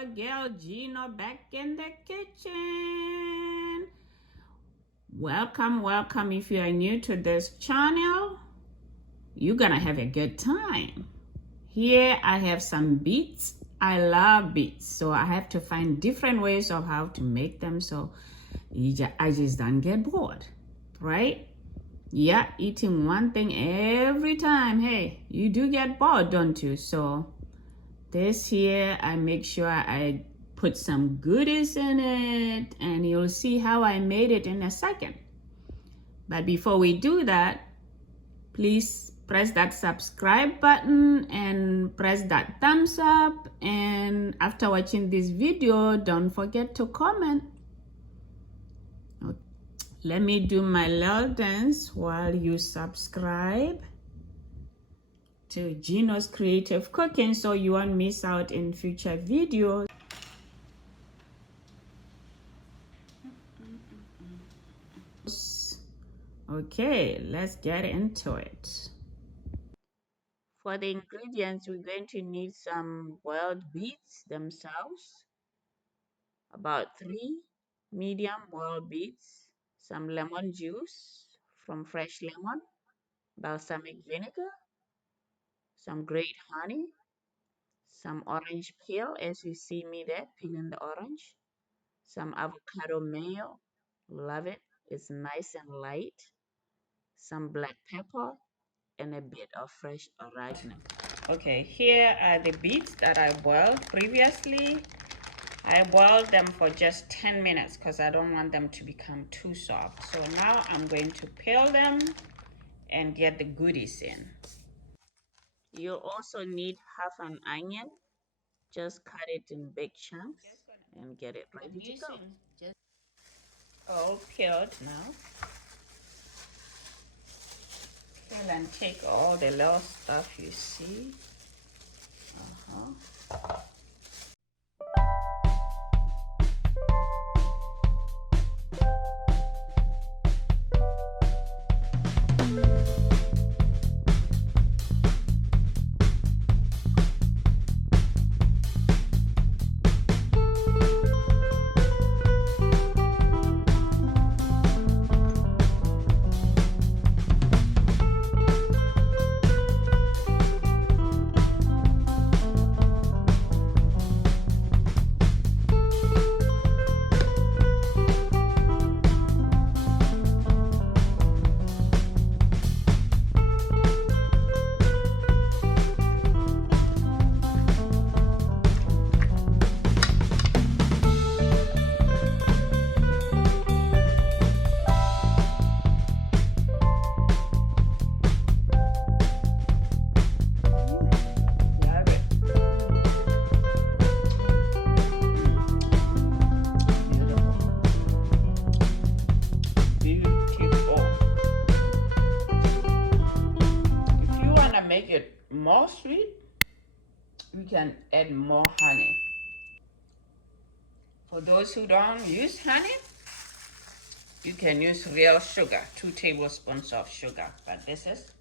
your girl Gino back in the kitchen. Welcome. If you are new to this channel, you're gonna have a good time. Here I have some beets. I love beets, so I have to find different ways of how to make them so I just don't get bored, right? Yeah, eating one thing every time, hey, you do get bored, don't you? So this here, I make sure I put some goodies in it, and you'll see how I made it in a second. But before we do that, please press that subscribe button and press that thumbs up. And after watching this video, don't forget to comment. Okay. Let me do my little dance while you subscribe to Gino's Creative Cooking so you won't miss out in future videos. Okay, let's get into it. For the ingredients, we're going to need some boiled beets themselves, about 3 medium boiled beets, some lemon juice from fresh lemon, balsamic vinegar, some grated honey, some orange peel, as you see me there, peeling the orange, some avocado mayo, love it, it's nice and light, some black pepper, and a bit of fresh oregano. Okay, here are the beets that I boiled previously. I boiled them for just 10 minutes because I don't want them to become too soft. So now I'm going to peel them and get the goodies in. You also need half an onion. Just cut it in big chunks and get it ready to go. All peeled now. Peel and take all the little stuff you see. Make it more sweet, you can add more honey. For those who don't use honey, you can use real sugar, 2 tablespoons of sugar, but this is